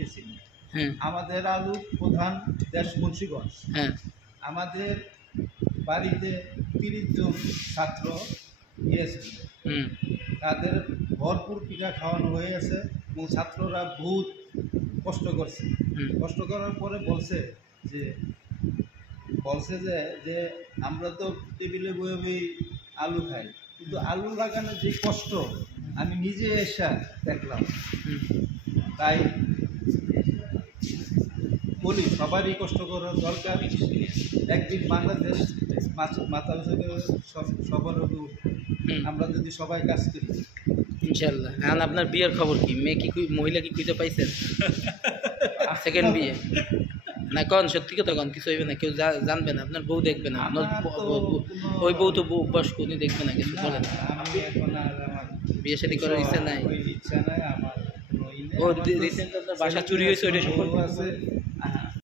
গেছি। হ্যাঁ আমাদের আলু প্রধান দেশ মুন্সিগঞ্জ। হ্যাঁ আমাদের বাড়িতে 30 জন ছাত্র গিয়েছিল। হুম তাদের ভরপুর পিঠা খাওয়ানো হয়ে গেছে এবং ছাত্ররা বহুত কষ্ট করছে। হুম কষ্ট করার পরে বলছে যে যে যে আমরা তো টেবিলে বয়ে বয়ে আলু খাই, কিন্তু আলু লাগানোর যে কষ্ট আমি নিজে এসে দেখলাম। হুম তাই বলি সবারই কষ্ট করার দরকার। একদিন বাংলাদেশ মাথা উঁচু করে সবার উপর হুম আমরা যদি সবাই কাজ করি। ইনশাল্লাহ। এখন আপনার বিয়ের খবর কি? মেয়ে কি মহিলা কি খুঁজে পাইছেন? সেকেন্ড বিয়ে না কন, সত্যি কথা কন, কিছু হইবে না, কেউ জানবে না, আপনার বউ দেখবে না, ওই বউ তো বয়স্ক, উনি দেখবে না, কিছু বলে না। আমি এখন আর আমার বিয়ে শাদী করার ইচ্ছা নাই? ইচ্ছা নাই আমার। ও রিসেন্ট আপনার বাসা চুরি হয়েছে, ওইটা সম্পর্কে আছে।